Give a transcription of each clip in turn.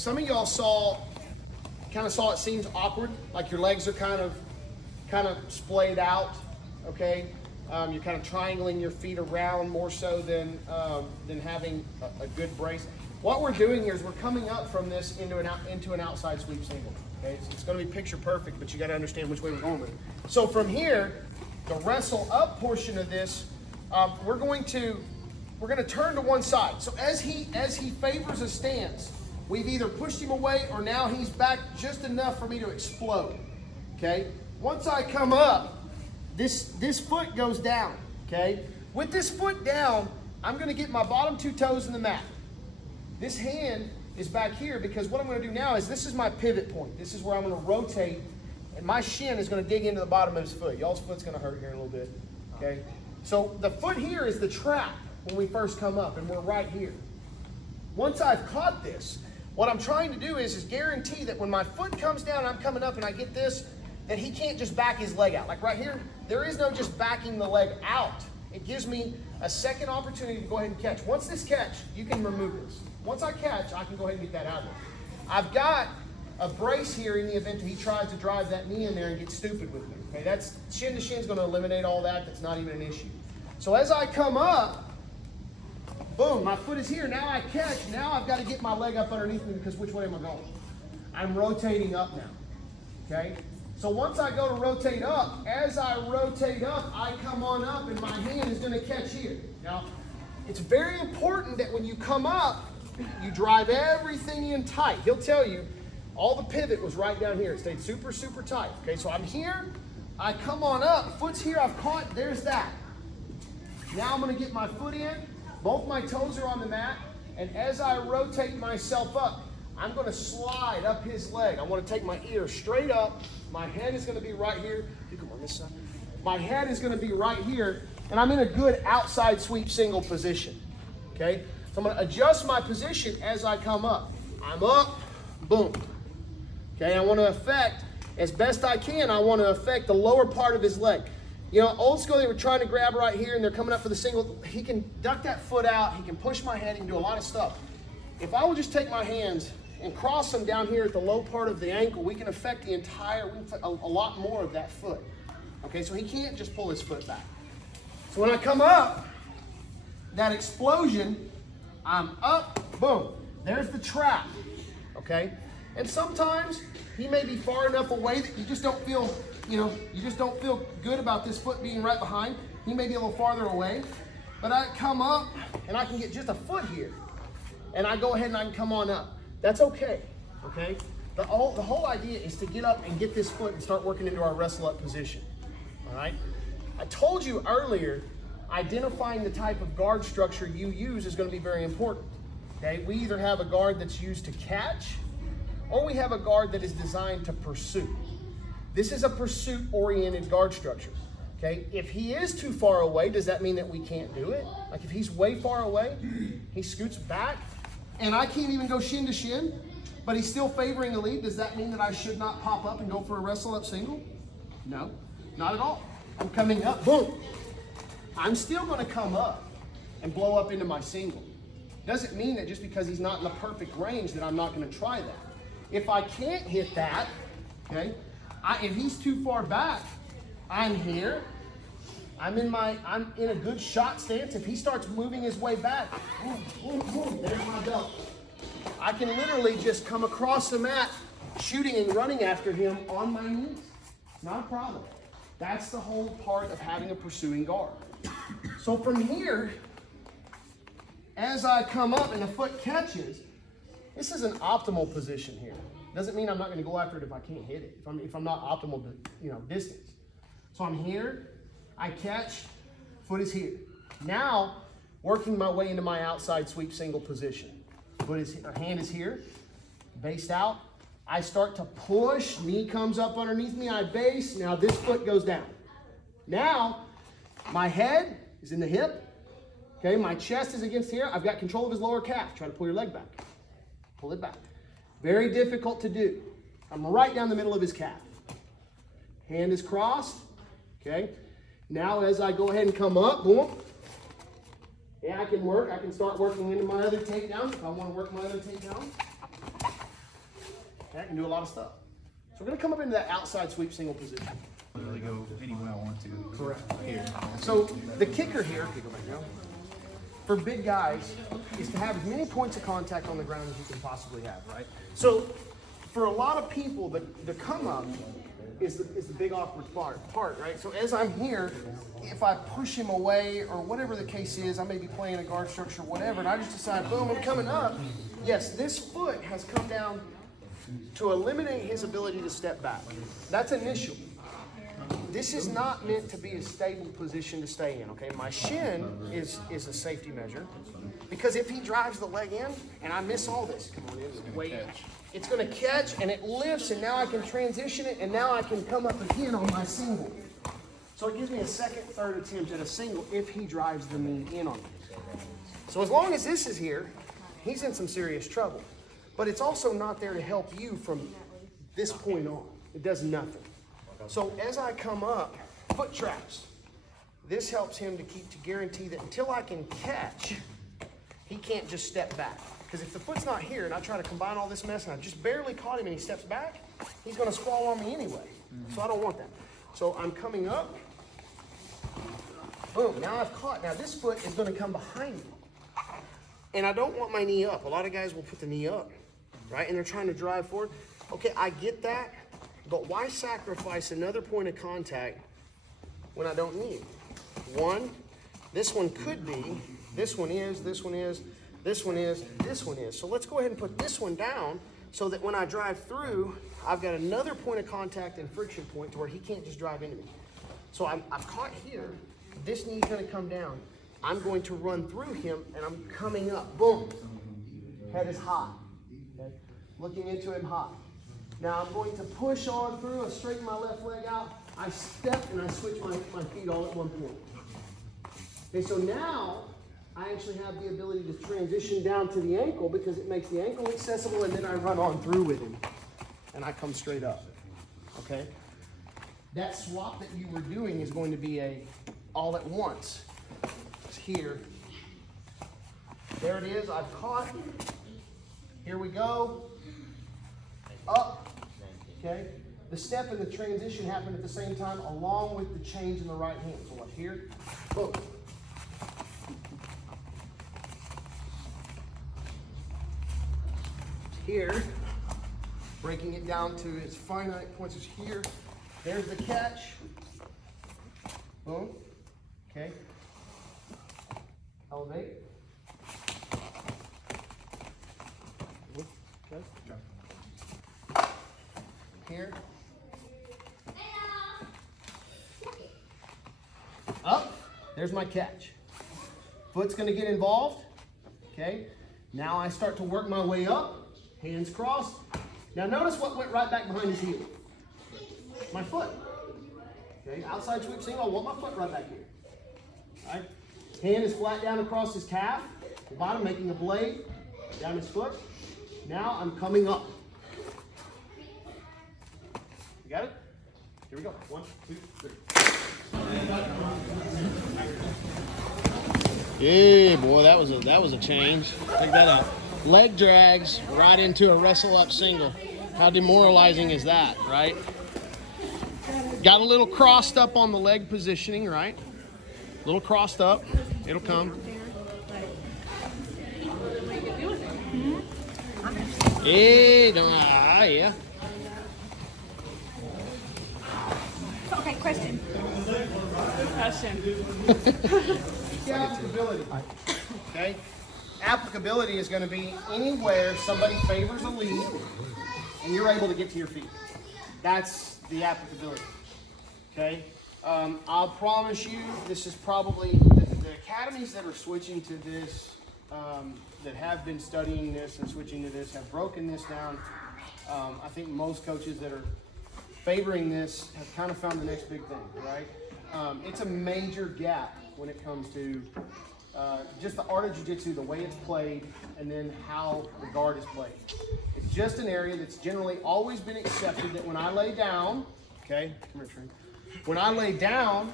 some of y'all kind of saw it seems awkward, like your legs are kind of splayed out, okay? You're kind of triangling your feet around more so than having a good brace. What we're doing here is we're coming up from this into an outside sweep single. Okay, so it's going to be picture perfect, but you got to understand which way we're going with it. So from here, the wrestle up portion of this, we're going to turn to one side. So as he favors a stance, we've either pushed him away or now he's back just enough for me to explode. Okay, once I come up, this foot goes down. Okay, with this foot down, I'm going to get my bottom two toes in the mat. This hand is back here because what I'm going to do now is this is my pivot point. This is where I'm going to rotate, and my shin is going to dig into the bottom of his foot. Y'all's foot's going to hurt here in a little bit. Okay, so the foot here is the trap when we first come up, and we're right here. Once I've caught this, what I'm trying to do is guarantee that when my foot comes down, I'm coming up and I get this, that he can't just back his leg out. Like right here, there is no just backing the leg out. It gives me a second opportunity to go ahead and catch. Once this catch, you can remove this. Once I catch, I can go ahead and get that out of there. I've got a brace here in the event that he tries to drive that knee in there and get stupid with me. Okay, that's shin to shin is going to eliminate all that. That's not even an issue. So as I come up, boom, my foot is here. Now I catch. Now I've got to get my leg up underneath me because which way am I going? I'm rotating up now. Okay? So once I go to rotate up, as I rotate up, I come on up and my hand is going to catch here. Now, it's very important that when you come up, you drive everything in tight. He'll tell you all the pivot was right down here. It stayed super, super tight. Okay, so I'm here. I come on up. Foot's here. I've caught. There's that. Now I'm going to get my foot in. Both my toes are on the mat. And as I rotate myself up, I'm going to slide up his leg. I want to take my ear straight up. My head is going to be right here. You come on this side. My head is going to be right here. And I'm in a good outside sweep single position. Okay? So I'm going to adjust my position as I come up. I'm up. Boom. Okay? I want to affect, as best I can, I want to affect the lower part of his leg. You know, old school, they were trying to grab right here and they're coming up for the single. He can duck that foot out. He can push my head. He can do a lot of stuff. If I will just take my hands and cross them down here at the low part of the ankle, we can affect the entire, we can affect a lot more of that foot. Okay, so he can't just pull his foot back. So when I come up, that explosion, I'm up, boom. There's the trap, okay? And sometimes he may be far enough away that you just don't feel, you just don't feel good about this foot being right behind. He may be a little farther away, but I come up and I can get just a foot here. And I go ahead and I can come on up. That's okay, okay? The whole idea is to get up and get this foot and start working into our wrestle-up position, all right? I told you earlier, identifying the type of guard structure you use is going to be very important, okay? We either have a guard that's used to catch, or we have a guard that is designed to pursue. This is a pursuit-oriented guard structure, okay? If he is too far away, does that mean that we can't do it? Like if he's way far away, he scoots back, and I can't even go shin to shin, but he's still favoring the lead. Does that mean that I should not pop up and go for a wrestle-up single? No, not at all. I'm coming up, boom. I'm still going to come up and blow up into my single. Doesn't mean that just because he's not in the perfect range that I'm not going to try that. If I can't hit that, okay, if he's too far back, I'm here. I'm in a good shot stance. If he starts moving his way back, boom, boom, boom, there's my belt. I can literally just come across the mat, shooting and running after him on my knees. Not a problem. That's the whole part of having a pursuing guard. So from here, as I come up and the foot catches, this is an optimal position here. Doesn't mean I'm not going to go after it if I can't hit it, if I'm not optimal, distance. So I'm here, I catch, foot is here. Now, working my way into my outside sweep single position. Hand is here, based out. I start to push, knee comes up underneath me, I base. Now this foot goes down. Now, my head is in the hip. Okay, my chest is against here. I've got control of his lower calf. Try to pull your leg back. Pull it back. Very difficult to do. I'm right down the middle of his calf. Hand is crossed. Okay. Now as I go ahead and come up, boom. Yeah, I can start working into my other takedown if I want to work my other takedown. Okay, I can do a lot of stuff. So we're gonna come up into that outside sweep single position. Really go anywhere I want to. Correct. Here. So the kicker here, okay, go back now, for big guys is to have as many points of contact on the ground as you can possibly have, right? So for a lot of people, the come up is the big awkward part, right? So as I'm here, if I push him away or whatever the case is, I may be playing a guard structure, whatever, and I just decide, boom, I'm coming up. Yes, this foot has come down to eliminate his ability to step back. That's initial. This is not meant to be a stable position to stay in, okay? My shin is a safety measure because if he drives the leg in and I miss all this, come on in, wait, it's gonna catch and it lifts and now I can transition it and now I can come up again on my single. So it gives me a second, third attempt at a single if he drives the knee in on me. So as long as this is here, he's in some serious trouble. But it's also not there to help you from this point on. It does nothing. So as I come up, foot traps. This helps him to guarantee that until I can catch, he can't just step back. Because if the foot's not here and I try to combine all this mess and I just barely caught him and he steps back, he's gonna sprawl on me anyway. So I don't want that. So I'm coming up, boom, now I've caught. Now this foot is gonna come behind me. And I don't want my knee up. A lot of guys will put the knee up, right? And they're trying to drive forward. Okay, I get that. But why sacrifice another point of contact when I don't need it? One, this one could be, this one is, this one is, this one is, this one is. So let's go ahead and put this one down so that when I drive through, I've got another point of contact and friction point to where he can't just drive into me. So I'm caught here. This knee's gonna come down. I'm going to run through him and I'm coming up. Boom. Head is high. Okay? Looking into him high. Now I'm going to push on through, I straighten my left leg out, I step and I switch my feet all at one point. Okay, so now I actually have the ability to transition down to the ankle because it makes the ankle accessible and then I run on through with him and I come straight up, okay? That swap that you were doing is going to be a all at once. It's here. There it is, I've caught. Here we go. Up. Okay, the step and the transition happen at the same time along with the change in the right hand. So watch here, boom. Here, breaking it down to its finite points is here. There's the catch. Boom. Okay. Elevate. Okay. Here. Up. There's my catch. Foot's going to get involved. Okay. Now I start to work my way up. Hands crossed. Now notice what went right back behind his heel. My foot. Okay. Outside sweep single. I want my foot right back here. All right. Hand is flat down across his calf. The bottom making a blade down his foot. Now I'm coming up. You got it? Here we go. 1, 2, 3. Yeah, boy, that was a change. Check that out. Leg drags right into a wrestle-up single. How demoralizing is that, right? Got a little crossed up on the leg positioning, right? A little crossed up. It'll come. Yeah. Okay, question. Good question. Applicability. Okay? Applicability is going to be anywhere somebody favors a lead and you're able to get to your feet. That's the applicability. Okay? I'll promise you, this is probably the academies that are switching to this, that have been studying this and switching to this, have broken this down. I think most coaches that are favoring this have kind of found the next big thing, right? It's a major gap when it comes to just the art of jiu-jitsu, the way it's played, and then how the guard is played. It's just an area that's generally always been accepted that when I lay down, okay, come here, Trent. When I lay down,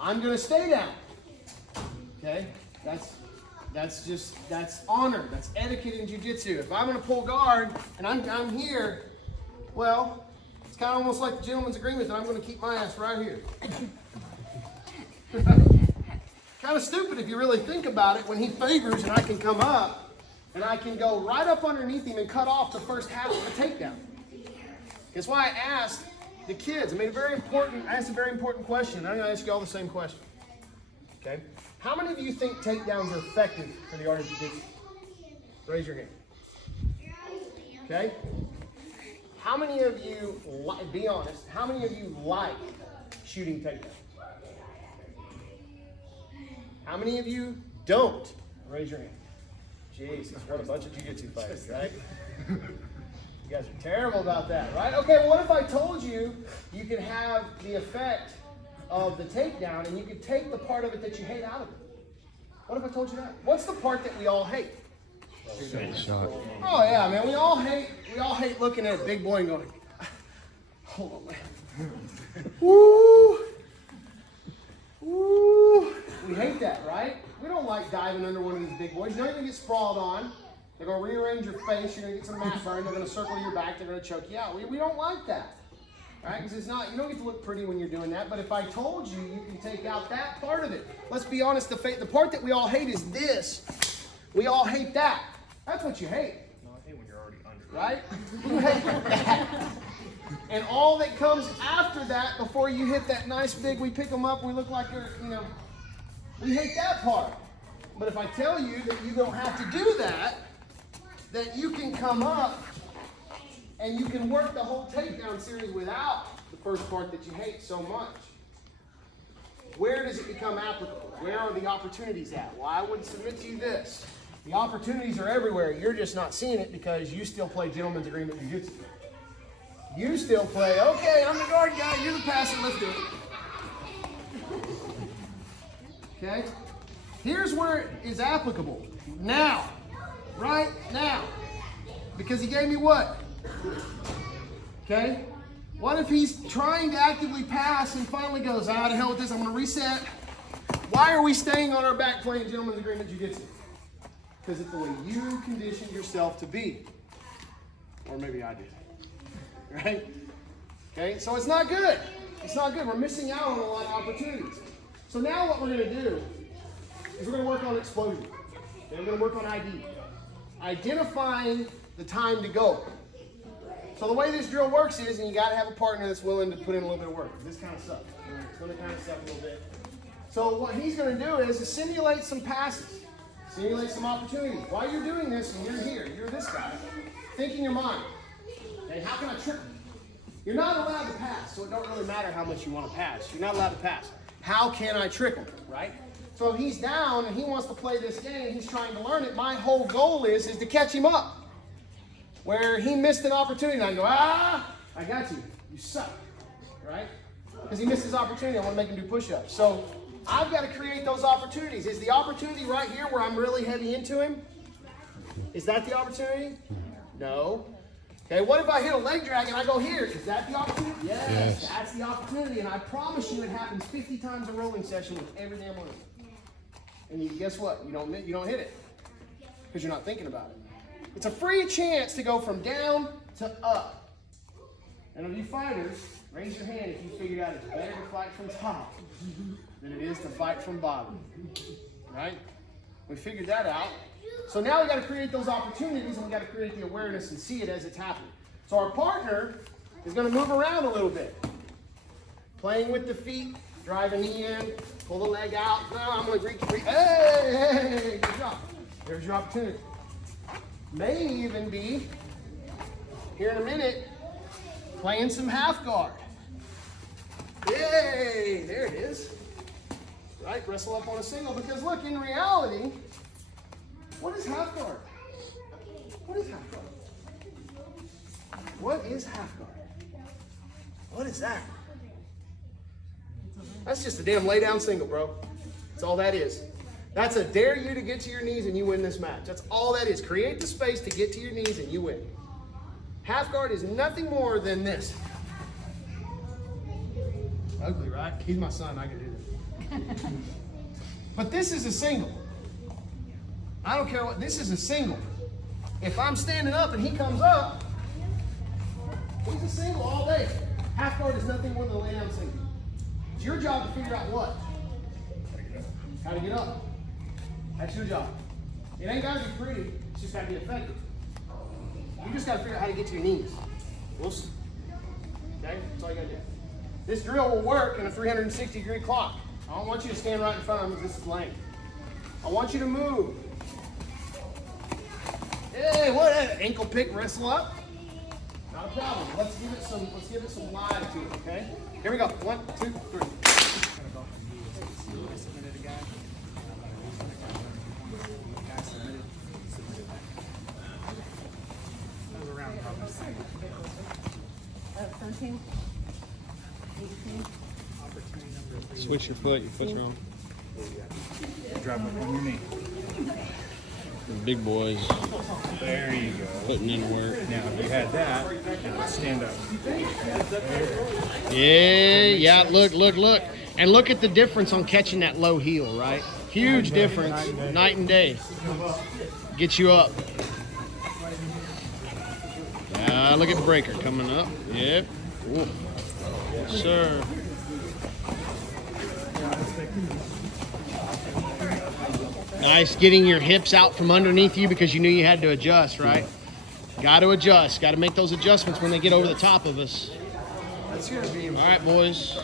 I'm gonna stay down, okay? That's That's honor. That's etiquette in jiu-jitsu. If I'm going to pull guard and I'm here, well, it's kind of almost like the gentleman's agreement that I'm going to keep my ass right here. Kind of stupid if you really think about it when he favors and I can come up and I can go right up underneath him and cut off the first half of the takedown. That's why I asked the kids. I asked a very important question. I'm going to ask you all the same question. Okay? How many of you think takedowns are effective for the art of jiu-jitsu? Raise your hand. Okay? How many of you, be honest, how many of you like shooting takedowns? How many of you don't? Raise your hand. Jesus, what a bunch of jiu-jitsu fighters, right? You guys are terrible about that, right? Okay, well, what if I told you you could have the effect of the takedown and you could take the part of it that you hate out of it? What if I told you that? What's the part that we all hate? Shot. Oh yeah, man, we all hate looking at a big boy and going, hold on, man. Woo! Woo! We hate that, right? We don't like diving under one of these big boys. You're not going to get sprawled on. They're going to rearrange your face. You're going to get some mat burn. They're going to circle your back. They're going to choke you out. We don't like that, right? Because it's not, you don't get to look pretty when you're doing that. But if I told you, you can take out that part of it. Let's be honest, the part that we all hate is this. We all hate that. That's what you hate. No, I hate when you're already under. Right? You hate that. And all that comes after that, before you hit that nice big, we pick them up, we look like you're, we hate that part. But if I tell you that you don't have to do that, that you can come up and you can work the whole takedown series without the first part that you hate so much, where does it become applicable? Where are the opportunities at? Well, I would submit to you this. The opportunities are everywhere. You're just not seeing it because you still play gentleman's agreement jiu-jitsu. You still play, okay, I'm the guard guy, you're the passer, let's do it. Okay? Here's where it is applicable. Now. Right now. Because he gave me what? Okay? What if he's trying to actively pass and finally goes, ah, to hell with this, I'm going to reset. Why are we staying on our back playing gentleman's agreement jiu-jitsu? Because it's the way you condition yourself to be. Or maybe I did. Right? Okay, so it's not good. It's not good. We're missing out on a lot of opportunities. So now what we're going to do is we're going to work on explosion. Okay, we're going to work on ID. Identifying the time to go. So the way this drill works is, and you got to have a partner that's willing to put in a little bit of work. This kind of stuff. It's going to kind of suck a little bit. So what he's going to do is simulate some passes. Simulate some opportunities. While you're doing this and you're here, you're this guy, think in your mind. Okay, how can I trick him? You're not allowed to pass, so it don't really matter how much you want to pass. You're not allowed to pass. How can I trick him, right? So if he's down and he wants to play this game, he's trying to learn it, my whole goal is to catch him up. Where he missed an opportunity, and I go, I got you. You suck, right? Because he missed his opportunity, I want to make him do push-ups. So I've got to create those opportunities. Is the opportunity right here where I'm really heavy into him? Is that the opportunity? No. Okay, what if I hit a leg drag and I go here? Is that the opportunity? Yes, that's the opportunity. And I promise you it happens 50 times a rolling session with every damn one. And you, guess what? You don't hit it because you're not thinking about it. It's a free chance to go from down to up. And of you fighters, raise your hand if you figured out it's better to fight from top than it is to fight from bottom. Right? We figured that out. So now we got to create those opportunities and we got to create the awareness and see it as it's happening. So our partner is going to move around a little bit. Playing with the feet, drive a knee in, pull the leg out. No, I'm going to reach. Hey, good job. There's your opportunity. May even be, here in a minute, playing some half guard. Yay, there it is. Right, wrestle up on a single, because look, in reality, what is half guard? What is half guard? What is half guard? What is that? That's just a damn lay down single, bro. That's all that is. That's a dare you to get to your knees and you win this match. That's all that is. Create the space to get to your knees and you win. Half guard is nothing more than this. Ugly, right? He's my son, I can do this. But this is a single. I don't care what, this is a single. If I'm standing up and he comes up, he's a single all day. Half guard is nothing more than a lay down single. It's your job to figure out what? How to get up. That's your job. It ain't gotta be pretty, it's just gotta be effective. You just gotta figure out how to get to your knees. Okay? That's all you gotta do. This drill will work in a 360-degree clock. I don't want you to stand right in front of him because this is lame. I want you to move. Hey, what? Ankle pick, wrestle up? Not a problem. Let's give it some live to it, okay? Here we go. 1, 2, 3. Switch your foot's wrong. Drop it on your knee. The big boys There you go. putting in work. Now, if you had that, it would stand up. Yeah, look. And look at the difference on catching that low heel, right? Huge difference, night and day. Get you up. Look at the breaker coming up. Yep. Ooh. Yes, sir. Nice getting your hips out from underneath you because you knew you had to adjust, right? Got to adjust. Got to make those adjustments when they get over the top of us. That's gonna be. All right, boys.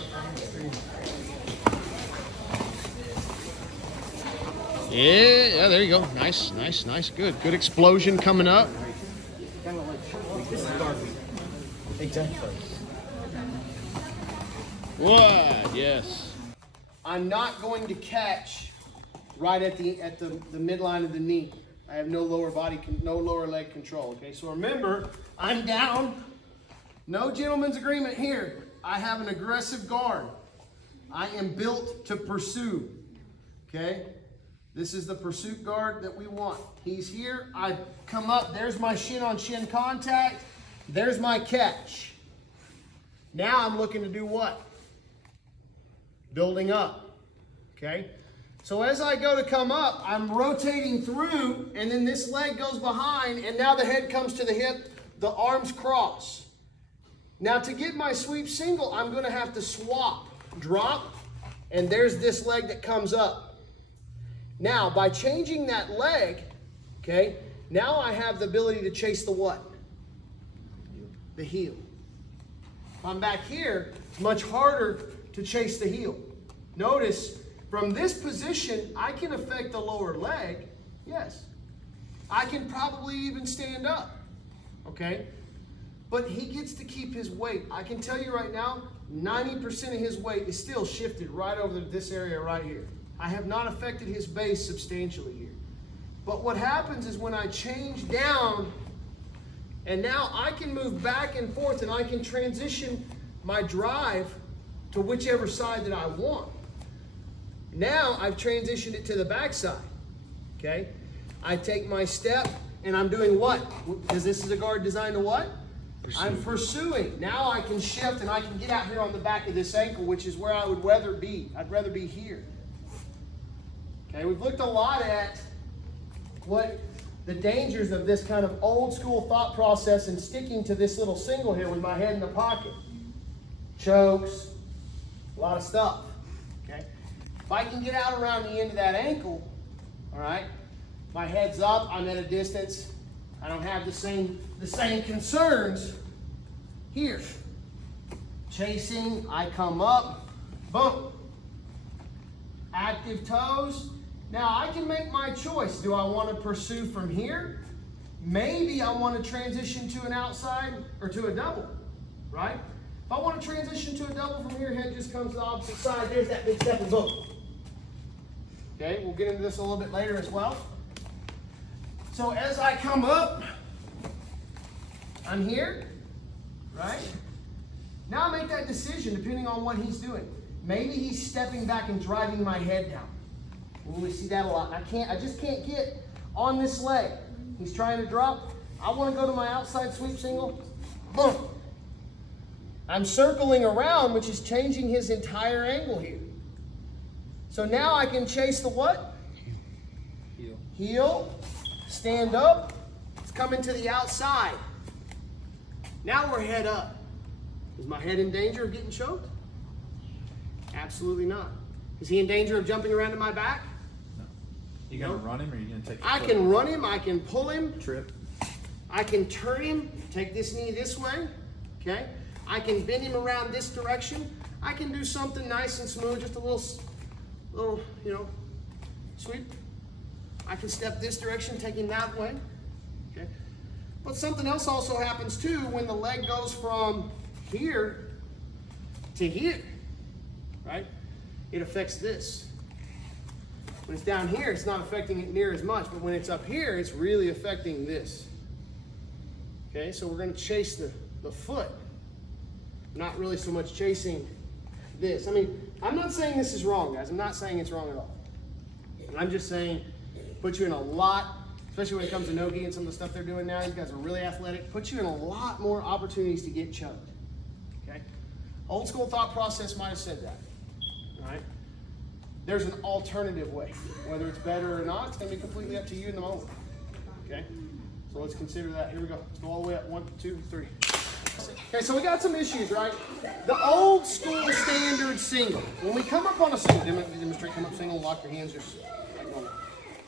Yeah, there you go. Nice. Good explosion coming up. Exactly. What? Yes. I'm not going to catch right at the midline of the knee. I have no lower leg control. Okay, so remember, I'm down. No gentleman's agreement here. I have an aggressive guard. I am built to pursue. Okay, this is the pursuit guard that we want. He's here. I come up. There's my shin on shin contact. There's my catch. Now I'm looking to do what? Building up. Okay. So as I go to come up, I'm rotating through, and then this leg goes behind, and now the head comes to the hip, the arms cross. Now to get my sweep single, I'm going to have to swap, drop, and there's this leg that comes up. Now, by changing that leg, okay, now I have the ability to chase the what? The heel. If I'm back here, it's much harder to chase the heel. Notice, from this position, I can affect the lower leg, yes. I can probably even stand up, okay? But he gets to keep his weight. I can tell you right now, 90% of his weight is still shifted right over this area right here. I have not affected his base substantially here. But what happens is when I change down, and now I can move back and forth and I can transition my drive to whichever side that I want. Now I've transitioned it to the backside, okay? I take my step and I'm doing what? Because this is a guard designed to what? I'm pursuing. Now I can shift and I can get out here on the back of this ankle, which is where I would rather be. I'd rather be here. Okay, we've looked a lot at what the dangers of this kind of old school thought process and sticking to this little single here with my head in the pocket. Chokes, a lot of stuff. Okay, if I can get out around the end of that ankle, all right, my head's up, I'm at a distance, I don't have the same concerns here. Chasing, I come up, boom. Active toes. Now I can make my choice. Do I want to pursue from here? Maybe I want to transition to an outside or to a double, right? If I want to transition to a double from here, head just comes to the opposite side. There's that big step and boom. Okay, we'll get into this a little bit later as well. So as I come up, I'm here, right? Now I make that decision depending on what he's doing. Maybe he's stepping back and driving my head down. Ooh, we see that a lot. I just can't get on this leg. He's trying to drop. I want to go to my outside sweep single. Boom. I'm circling around, which is changing his entire angle here. So now I can chase the what? heel, stand up, it's coming to the outside. Now we're head up. Is my head in danger of getting choked? Absolutely not. Is he in danger of jumping around to my back? No. You gonna run him or you gonna take? I can run him, I can pull him. Trip. I can turn him, take this knee this way, okay? I can bend him around this direction. I can do something nice and smooth, just a little, you know, sweep. I can step this direction, take him that way, okay? But something else also happens too when the leg goes from here to here, right? It affects this. When it's down here, it's not affecting it near as much, but when it's up here, it's really affecting this. Okay, so we're going to chase the foot, not really so much chasing this. I mean, I'm not saying this is wrong, guys. I'm not saying it's wrong at all. I'm just saying, put you in a lot, especially when it comes to no-gi and some of the stuff they're doing now. You guys are really athletic. Put you in a lot more opportunities to get choked. Okay? Old school thought process might have said that. All right? There's an alternative way. Whether it's better or not, it's going to be completely up to you in the moment. Okay? So let's consider that. Here we go. Let's go all the way up. 1, 2, 3. Okay, so we got some issues, right? The old school standard single. When we come up on a single, demonstrate, come up single, lock your hands just like normal.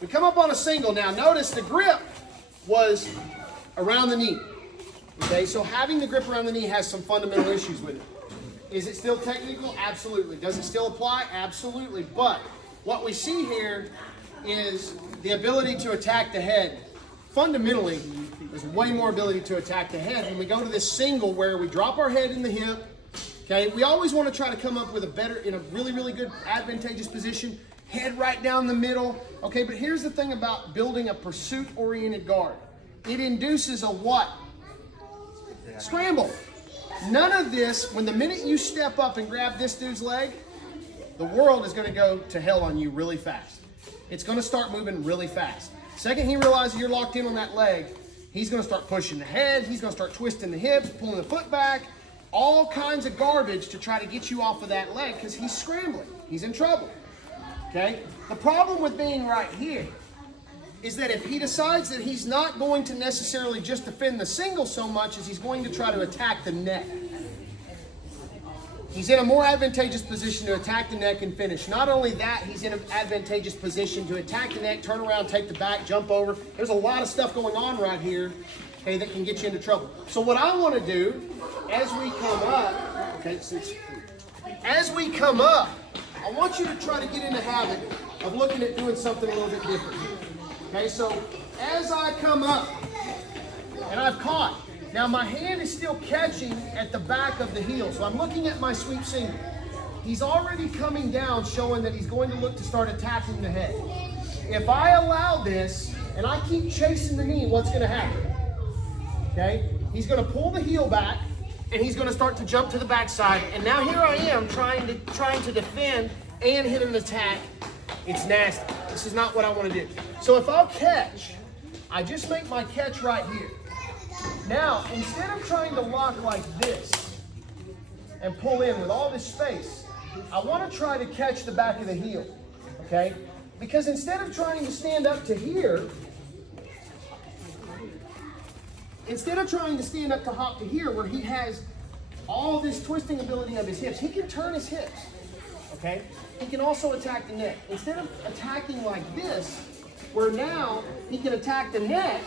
We come up on a single. Now notice the grip was around the knee. Okay, so having the grip around the knee has some fundamental issues with it. Is it still technical? Absolutely. Does it still apply? Absolutely. But what we see here is the ability to attack the head. Fundamentally, there's way more ability to attack the head when we go to this single where we drop our head in the hip. Okay, we always want to try to come up with a better, in a really, really good advantageous position, head right down the middle. Okay, but here's the thing about building a pursuit-oriented guard. It induces a what? Scramble. None of this, when the minute you step up and grab this dude's leg, the world is going to go to hell on you really fast. It's going to start moving really fast. Second he realizes you're locked in on that leg, he's going to start pushing the head, he's going to start twisting the hips, pulling the foot back, all kinds of garbage to try to get you off of that leg because he's scrambling. He's in trouble. Okay? The problem with being right here is that if he decides that he's not going to necessarily just defend the single so much as he's going to try to attack the neck. He's in a more advantageous position to attack the neck and finish. Not only that, he's in an advantageous position to attack the neck, turn around, take the back, jump over. There's a lot of stuff going on right here, okay, that can get you into trouble. So what I want to do, as we come up, okay, as we come up, I want you to try to get in the habit of looking at doing something a little bit different. Okay, so as I come up, and I've caught, now my hand is still catching at the back of the heel, so I'm looking at my sweep single. He's already coming down, showing that he's going to look to start attacking the head. If I allow this, and I keep chasing the knee, what's going to happen? Okay, he's going to pull the heel back, and he's going to start to jump to the backside, and now here I am trying to defend and hit an attack. It's nasty. This is not what I want to do. So if I'll catch, I just make my catch right here. Now, instead of trying to lock like this and pull in with all this space, I want to try to catch the back of the heel, okay? Because instead of trying to stand up to here, instead of trying to stand up to hop to here where he has all this twisting ability of his hips, he can turn his hips, okay? He can also attack the neck. Instead of attacking like this, where now he can attack the neck,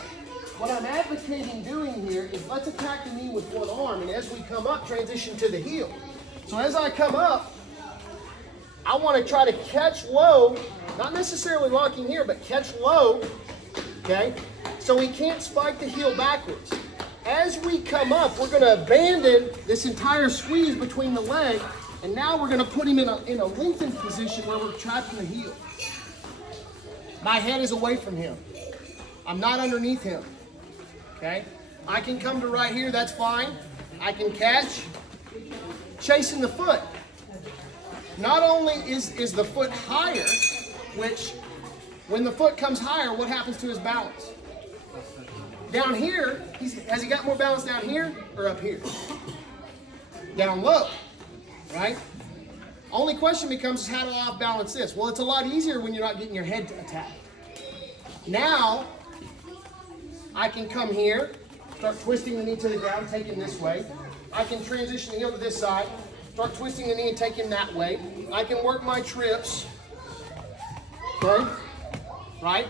what I'm advocating doing here is let's attack the knee with one arm, and as we come up, transition to the heel. So as I come up, I want to try to catch low, not necessarily locking here, but catch low, okay? So he can't spike the heel backwards. As we come up, we're going to abandon this entire squeeze between the leg, and now we're going to put him in a lengthened position where we're trapping the heel. My head is away from him. I'm not underneath him. Okay? I can come to right here, that's fine. I can catch. Chasing the foot. Not only is the foot higher, which when the foot comes higher, what happens to his balance? Down here, has he got more balance down here or up here? Down low, right? Only question becomes is how do I off balance this? Well, it's a lot easier when you're not getting your head attacked. Now, I can come here, start twisting the knee to the ground, take him this way. I can transition the heel to this side, start twisting the knee and take him that way. I can work my trips, okay, right?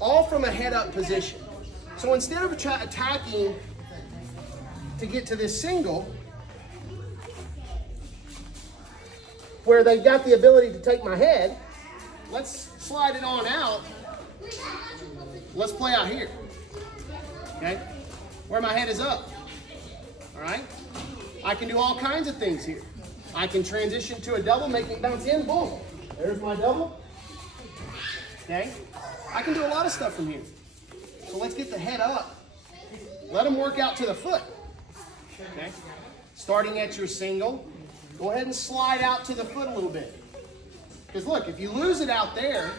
All from a head-up position. So instead of attacking to get to this single, where they've got the ability to take my head, let's slide it on out. Let's play out here, okay, where my head is up, all right? I can do all kinds of things here. I can transition to a double, make it bounce in, boom. There's my double, okay? I can do a lot of stuff from here. So let's get the head up. Let them work out to the foot, okay? Starting at your single, go ahead and slide out to the foot a little bit. Because look, if you lose it out there,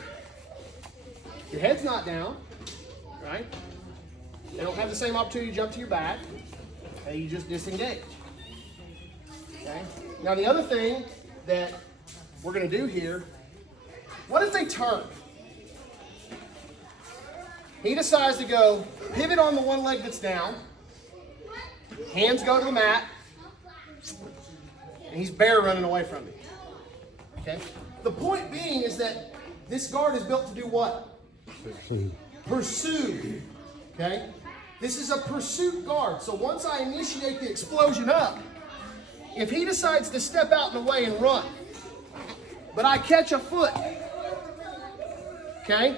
your head's not down, right? They don't have the same opportunity to jump to your back. Okay, you just disengage. Okay? Now the other thing that we're going to do here, what if they turn? He decides to go pivot on the one leg that's down, hands go to the mat, and he's bear running away from me. Okay? The point being is that this guard is built to do what? Pursue. Okay? This is a pursuit guard. So once I initiate the explosion up, if he decides to step out in the way and run, but I catch a foot, okay?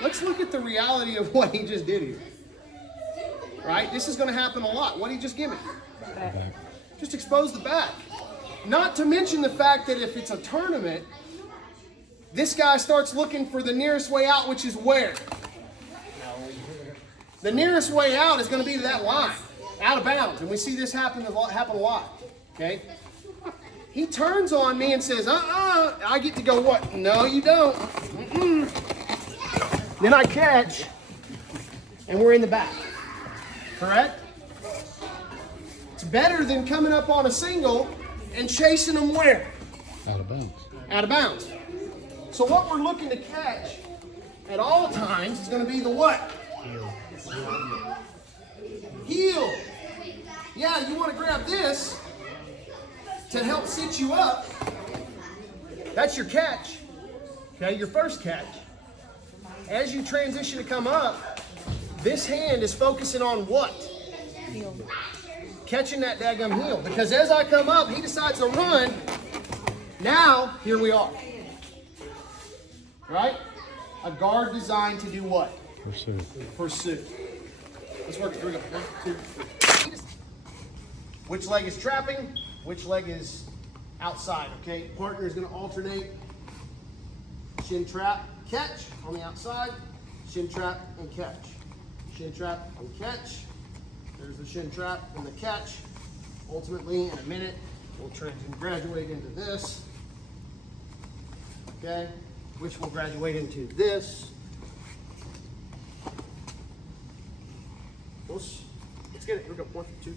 Let's look at the reality of what he just did here. Right? This is going to happen a lot. What did he just give me? Back. Just expose the back. Not to mention the fact that if it's a tournament, this guy starts looking for the nearest way out, which is where? The nearest way out is going to be to that line, out of bounds. And we see this happen a lot. Okay? He turns on me and says, I get to go what? No, you don't. Then I catch, and we're in the back. Correct? It's better than coming up on a single and chasing them where? Out of bounds. Out of bounds. So what we're looking to catch at all times is going to be the what? Heel. Yeah, you want to grab this to help sit you up. That's your catch. Okay, your first catch. As you transition to come up, this hand is focusing on what? Heel. Catching that daggum heel. Because as I come up, he decides to run. Now, here we are. Right? A guard designed to do what? Pursuit. Pursuit. Let's work it. Here we go. 1, 2, 3. Which leg is trapping? Which leg is outside? Okay. Partner is going to alternate. Shin trap, catch on the outside. Shin trap and catch. Shin trap and catch. There's the shin trap and the catch. Ultimately, in a minute, we'll graduate into this. Okay. Which will graduate into this. Let's get it. Here we go. 1, 2.